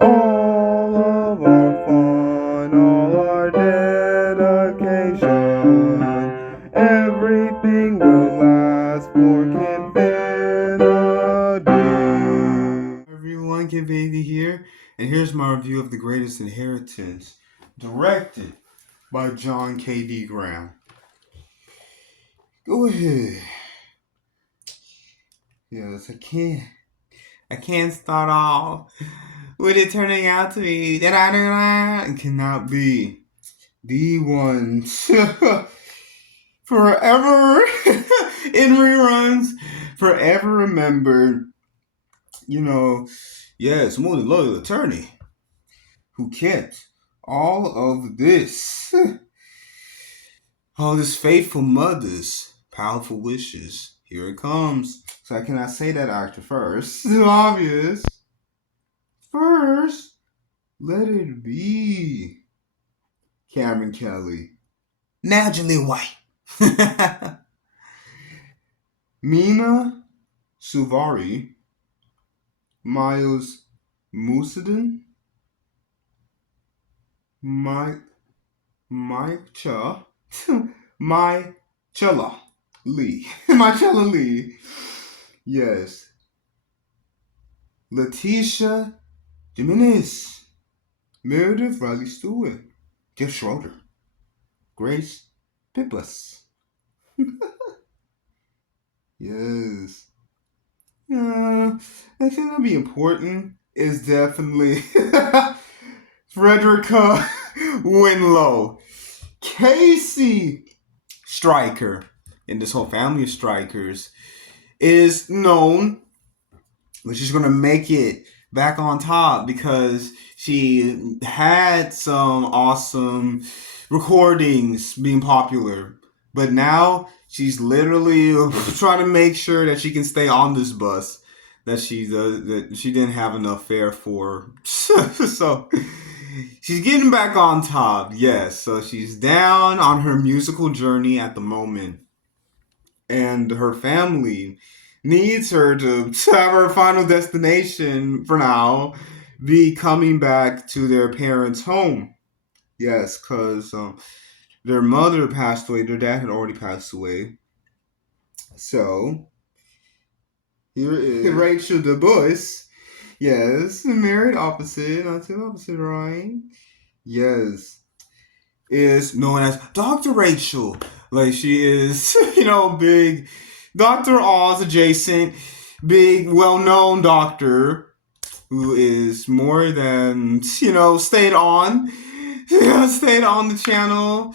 All of our fun, all our dedication, everything will last for Kinfinity. Everyone, Kinfinity here, and here's my review of The Greatest Inheritance, directed by John K.D. Graham. Go ahead. Yes, I can't start off with it turning out to be it cannot be the one forever in reruns, forever remembered. You know, yes, more than loyal attorney who kept all of this, all this faithful mother's powerful wishes. Here it comes. So I cannot say that actor first. It's obvious. First, let it be Cameron Kelly. Naturally white. Mina Suvari. Miles Musadin. Mike Cha. My Chella Lee. My Chella Lee. Yes. Letitia Jimenez. Meredith Riley Stewart. Jeff Schroeder. Grace Pippas. Yes. I think that'd be important is definitely Frederica Winlow. Casey Stryker, and this whole family of Strikers, is known, but she's going to make it back on top because she had some awesome recordings being popular. But now she's literally trying to make sure that she can stay on this bus that she didn't have enough fare for. So she's getting back on top, yes. So she's down on her musical journey at the moment, and her family needs her to have her final destination for now be coming back to their parents' home. Yes, because their mother passed away. Their dad had already passed away. So here is Rachel Du Bois. Yes, married opposite, not too opposite, right? Yes, is known as Dr. Rachel. Like she is, big Dr. Oz adjacent, big, well-known doctor who is more than, stayed on, stayed on the channel.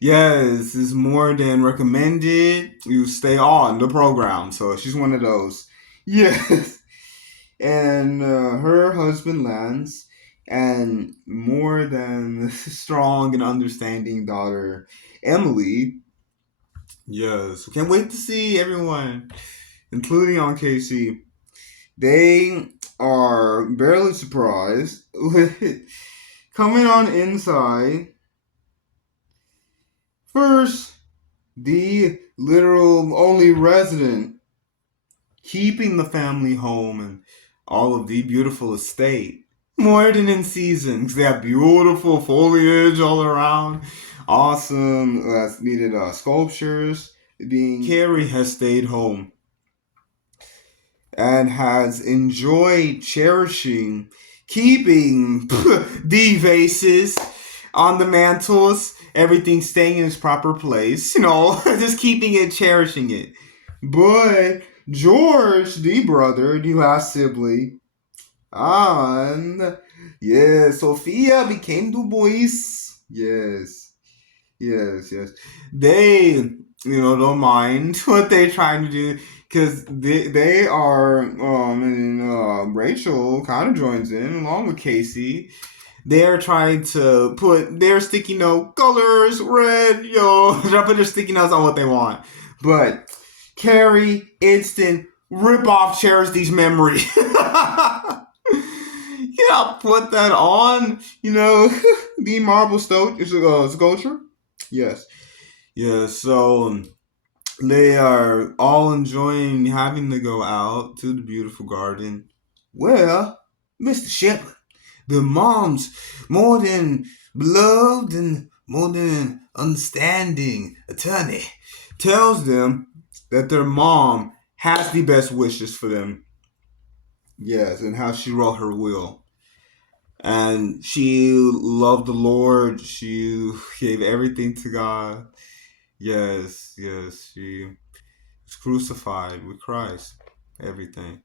Yes, is more than recommended. You stay on the program. So she's one of those. Yes. And her husband Lance, and more than strong and understanding daughter Emily. Yes, can't wait to see everyone, including on Casey. They are barely surprised with coming on inside. First, the literal only resident keeping the family home and all of the beautiful estate. More than in season, because they have beautiful foliage all around. Awesome, needed sculptures. Carrie has stayed home and has enjoyed cherishing, keeping the vases on the mantles, everything staying in its proper place, just keeping it, cherishing it. But George, the brother, the last sibling, and Sophia became Du Bois. Yes. They, don't mind what they're trying to do because they are, and Rachel kind of joins in along with Casey. They're trying to put their sticky note colors, red, try to put their sticky notes on what they want. But Carrie, instant rip off, cherish these memories. Yeah, put that on, the marble sculpture. Yes. So they are all enjoying having to go out to the beautiful garden. Well, Mr. Shepherd, The moms, more than beloved and more than understanding attorney, tells them that their mom has the best wishes for them. Yes, and how she wrote her will. And she loved the Lord. She gave everything to God. Yes, yes, she was crucified with Christ. Everything.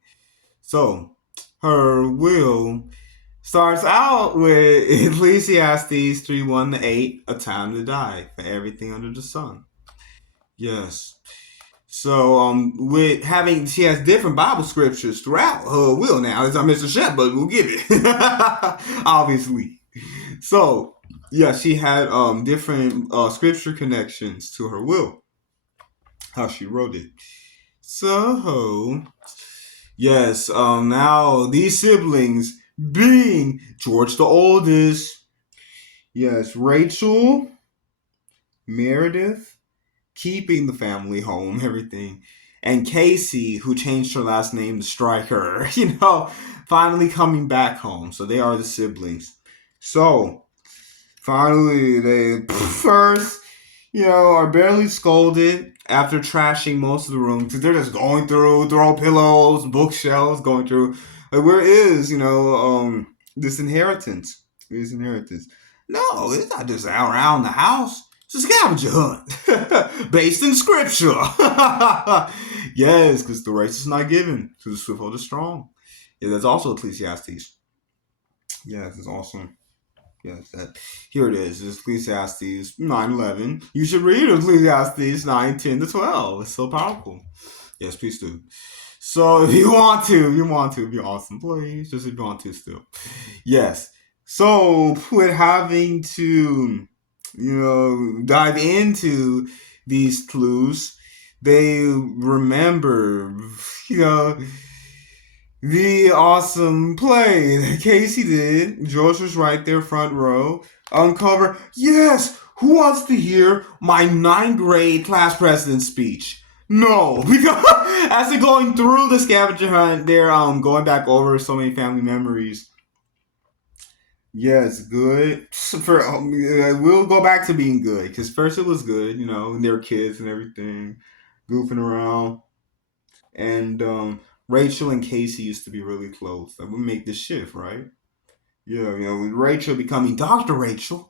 So, her will starts out with Ecclesiastes 3 1 to 8, a time to die for everything under the sun. Yes. So, with having, she has different Bible scriptures throughout her will now. It's on Mr. Shep, but we'll get it. Obviously. So, yeah, she had different scripture connections to her will, how she wrote it. So, yes, now these siblings, being George the oldest, yes, Rachel, Meredith, keeping the family home, everything, and Casey, who changed her last name to Stryker, finally coming back home. So they are the siblings. So finally, they first, are barely scolded after trashing most of the room because they're just going through pillows, bookshelves, going through. Like, where is this inheritance? This inheritance? No, it's not just around the house. It's a scavenger hunt based in scripture. Yes, because the race is not given to the swift or the strong. Yeah, that's also Ecclesiastes. Yes, it's awesome. Yes, that here it is. It's Ecclesiastes 9:11. You should read Ecclesiastes 9:10 to 12. It's so powerful. Yes, please do. So if you want to, it'd be awesome. Please, just if you want to still. Yes. So with having to, dive into these clues, they remember, you know, the awesome play that Casey did. George was right there, front row. Uncover. Yes! Who wants to hear my ninth grade class president speech? No, because as they're going through the scavenger hunt, they're going back over so many family memories. Yes, good. For we'll go back to being good because first it was good, and they were kids and everything, goofing around. And Rachel and Casey used to be really close. That would make the shift, right? Yeah, with Rachel becoming Dr. Rachel,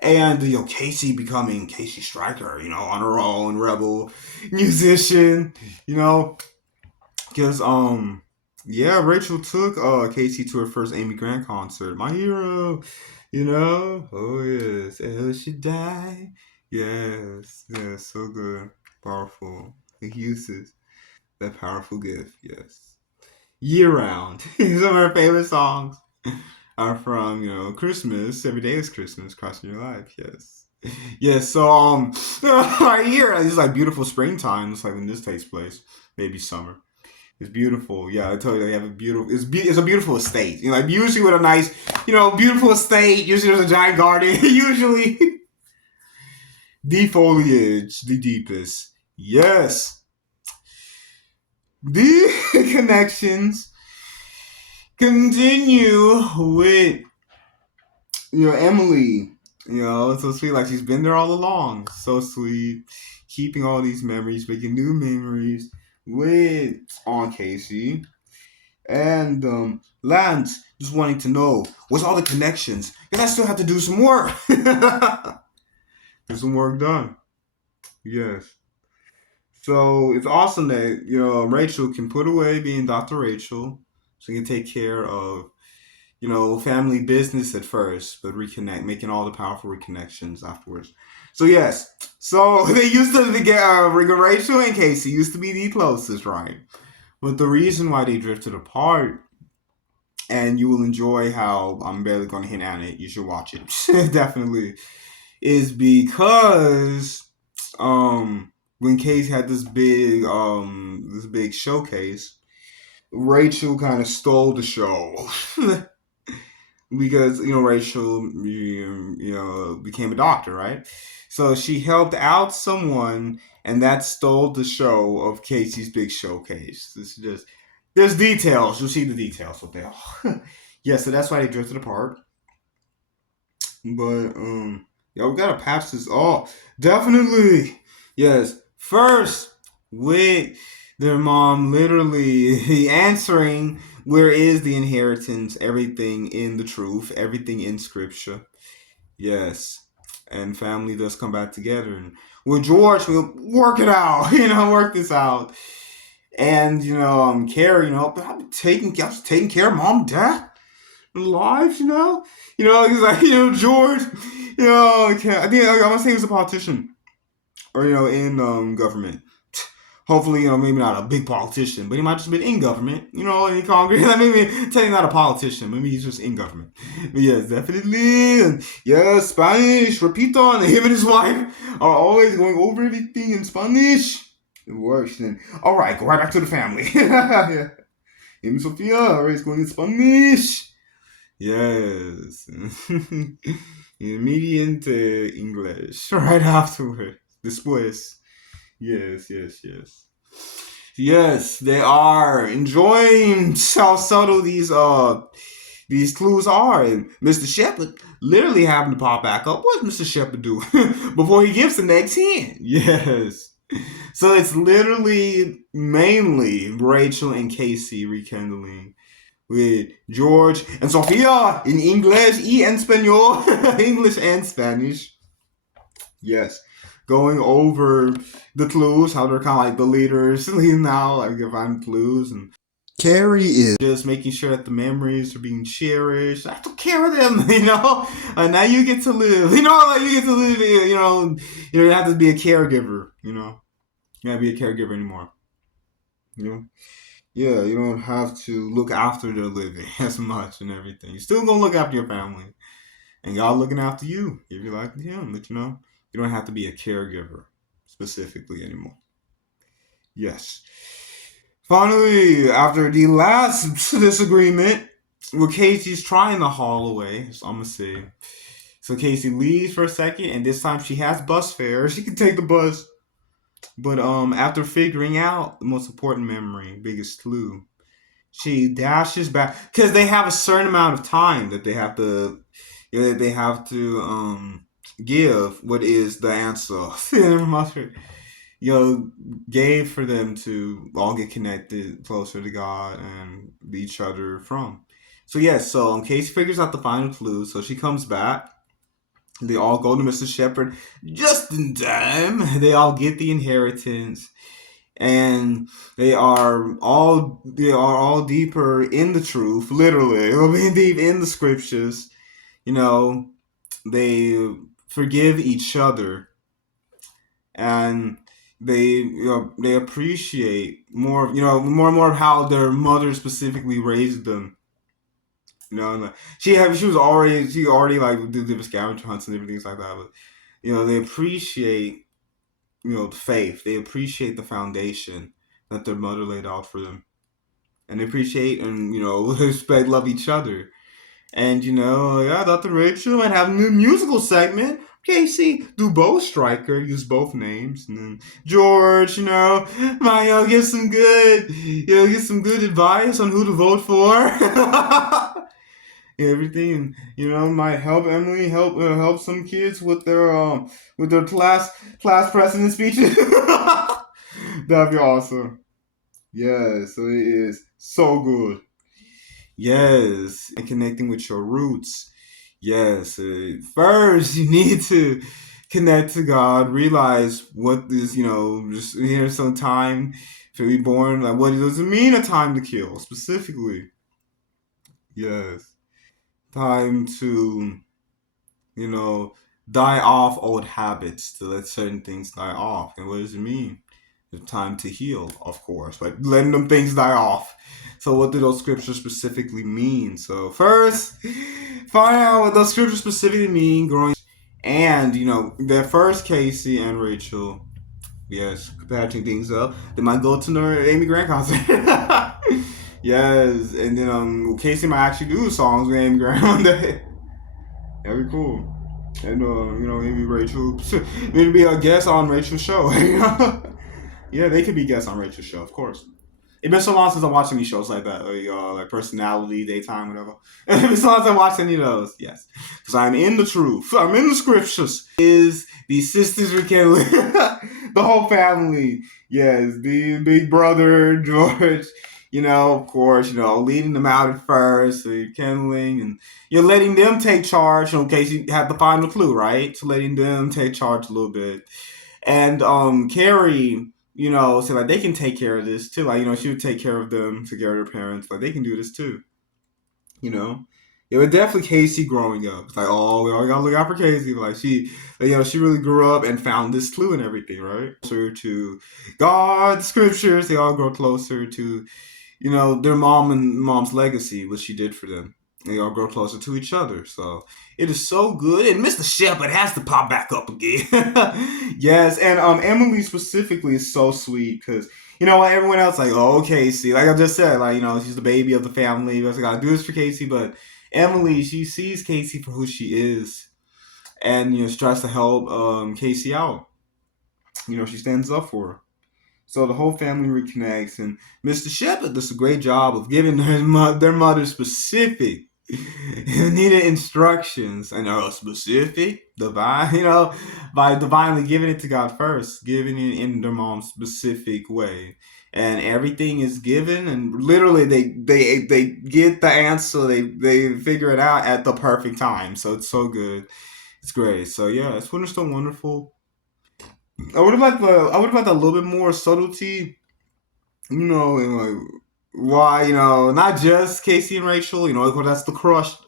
and Casey becoming Casey Stryker, on her own, rebel musician, you know, because yeah, Rachel took Casey to her first Amy Grant concert. My hero, Oh yes, El Shaddai. Yes, yes, so good, powerful. He uses that powerful gift. Yes, year round. Some of our favorite songs are from Christmas. Every day is Christmas. Crossing your life. Yes. Yes. So right here it's like beautiful springtime. It's like when this takes place. Maybe summer. It's beautiful. Yeah, I tell you, they have a beautiful. It's a beautiful estate. Like usually with a nice, beautiful estate. Usually there's a giant garden. Usually the foliage, the deepest. Yes, the connections continue with Emily. It's so sweet. Like she's been there all along. So sweet. Keeping all these memories, making new memories with Aunt Casey. And Lance just wanting to know what's all the connections. Because I still have to do some work. There's some work done. Yes. So it's awesome that, Rachel can put away being Dr. Rachel. So she can take care of family business at first, but reconnect, making all the powerful reconnections afterwards. So yes, so they used to get Rachel and Casey used to be the closest, right? But the reason why they drifted apart, and you will enjoy how I'm barely going to hint at it. You should watch it definitely, is because when Casey had this big showcase, Rachel kind of stole the show. Because Rachel became a doctor, right? So she helped out someone, and that stole the show of Casey's big showcase. This is just there's details. You'll see the details of that. Yeah, so that's why they drifted apart. But yeah, we gotta patch this off. Definitely. Yes. First, with their mom literally answering, where is the inheritance? Everything in the truth, everything in scripture. Yes. And family does come back together. And with George, we'll work it out, work this out. And Carrie, but I was taking care of mom and dad lives, he's like, George, I think I want to say he was a politician or in government. Hopefully, maybe not a big politician, but he might just been in government, in Congress. Maybe technically not a politician, maybe he's just in government. But yes, definitely, and yes, Spanish, repito, and him and his wife are always going over everything in Spanish. It works. And all right, go right back to the family. Yeah. Him and Sophia are always going in Spanish. Yes. Immediate English. Right afterward. Después. Yes, yes, yes. Yes, they are enjoying how subtle these clues are. And Mr. Shepard literally having to pop back up. What does Mr. Shepard do before he gives the next hint? Yes. So it's literally mainly Rachel and Casey rekindling with George and Sofia in English y en español. English and Spanish. Yes. Going over the clues, how they're kind of like the leaders now, like find clues. And Carrie is just making sure that the memories are being cherished. I took care of them, And now you get to live, like you get to live, you don't have to be a caregiver, You don't be a caregiver anymore, Yeah, you don't have to look after their living as much and everything. You're still gonna look after your family, and God looking after you if you like Him. But you don't have to be a caregiver specifically anymore. Yes. Finally, after the last disagreement, where Casey's trying to haul away, so I'm gonna say. So Casey leaves for a second, and this time she has bus fare. She can take the bus. But after figuring out the most important memory, biggest clue, she dashes back because they have a certain amount of time that they have to, give what is the answer. Their mother, gave for them to all get connected closer to God and each other from. So yes, so Casey figures out the final clue, so she comes back. They all go to Mr. Shepard just in time. They all get the inheritance, and they are all deeper in the truth, literally, being deep in the scriptures. They forgive each other, and they appreciate more, more and more of how their mother specifically raised them. She already like did the scavenger hunts and everything like that, but they appreciate the faith. They appreciate the foundation that their mother laid out for them, and they appreciate and respect, love each other. And I thought the Rachel might have a new musical segment. Casey, do both Striker, use both names, and then George, might get some good advice on who to vote for. Everything, and might help Emily help some kids with their class president speeches. That'd be awesome. Yeah, so it is so good. Yes, and connecting with your roots. Yes, first you need to connect to God, realize what is, just here's some time to be born. Like, what does it mean a time to kill specifically? Yes, time to, you know, die off old habits, to let certain things die off. And what does it mean? The time to heal, of course, like letting them things die off. So what do those scriptures specifically mean? So first, find out what those scriptures specifically mean, growing. And, the first Casey and Rachel, yes, patching things up, they might go to the Amy Grant concert. Yes, and then Casey might actually do songs with Amy Grant one day. That'd be cool. And maybe Rachel, maybe be a guest on Rachel's show. Yeah, they could be guests on Rachel's show, of course. It's been so long since I watched any shows like that, like Personality, Daytime, whatever. It's been so long since I watched any of those. Yes, because I'm in the truth. I'm in the scriptures. Is the sisters rekindling the whole family? Yes, the big brother George. Of course, leading them out at first, rekindling, and you're letting them take charge in case you have the final clue, right? So letting them take charge a little bit. And Carrie, so like they can take care of this too. Like, she would take care of them, take care of their parents. Like they can do this too. You know. It was definitely Casey growing up. It's like, oh, we all gotta look out for Casey. Like she really grew up and found this clue and everything, right? Closer to God's scriptures, they all grow closer to their mom's legacy, what she did for them. They all grow closer to each other. So it is so good. And Mr. Shepard has to pop back up again. Yes, and Emily specifically is so sweet because everyone else like, oh, Casey, like I just said, like she's the baby of the family. We also gotta do this for Casey, but Emily, she sees Casey for who she is, and she tries to help Casey out. She stands up for her. So the whole family reconnects, and Mr. Shepard does a great job of giving their mother specific needed instructions, and are specific, divine, by divinely giving it to God first, giving it in their mom's specific way, and everything is given, and literally they get the answer, they figure it out at the perfect time. So it's so good, it's great. So yeah, it's Winter Still Wonderful. I would have liked a little bit more subtlety, and like why, not just Casey and Rachel, because that's the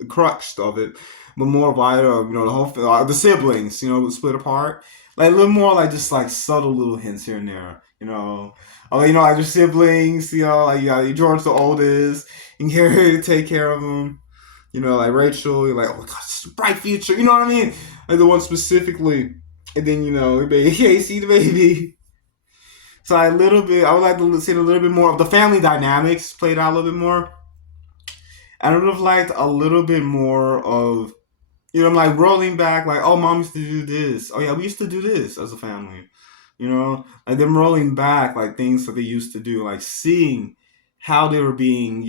crux of it, but more why, the whole the siblings, split apart, like a little more like just like subtle little hints here and there, like your siblings, like you got George the oldest, and Gary to take care of them, like Rachel, you're like, oh my god, this is a bright future, you know what I mean, like the one specifically, and then baby Casey the baby. So I would like to see a little bit more of the family dynamics played out a little bit more. And I would have liked a little bit more of, I'm like rolling back, like, oh, mom used to do this. Oh yeah, we used to do this as a family. Like them rolling back, like things that they used to do, like seeing how they were being,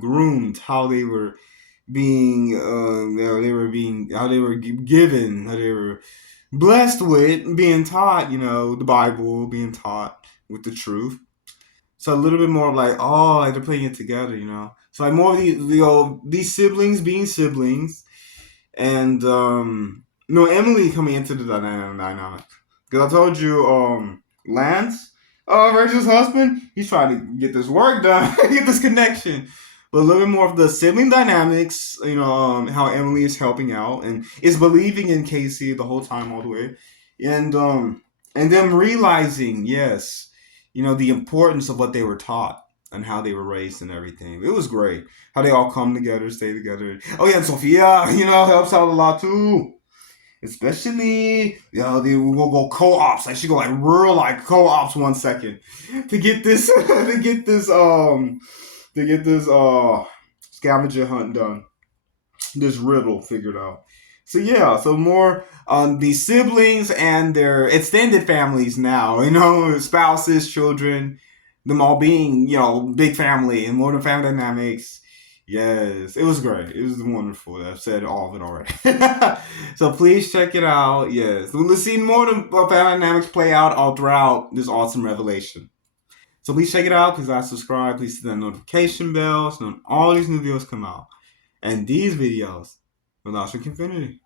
groomed, how they were being, how they were given, how they were blessed with being taught, the Bible, being taught with the truth. So a little bit more of like, oh, like they're putting it together, So like more of these siblings being siblings, and Emily coming into the dynamic. Because I told you, Lance, Rachel's husband, he's trying to get this work done, get this connection. But a little bit more of the sibling dynamics, how Emily is helping out and is believing in Casey the whole time, all the way, and them realizing, yes, the importance of what they were taught and how they were raised and everything. It was great how they all come together, stay together. Oh yeah, and Sophia, helps out a lot too. Especially, they will go co-ops. Like she go like real like co-ops 1 second to get this to get this scavenger hunt done. This riddle figured out. So yeah, so more on the siblings and their extended families now, spouses, children, them all being, big family and more than family dynamics. Yes, it was great. It was wonderful. I've said all of it already. So please check it out. Yes, we'll see more of the family dynamics play out all throughout this awesome revelation. So please check it out. Please subscribe. Please hit that notification bell so when all these new videos come out. And these videos with Harris-Kenfinity.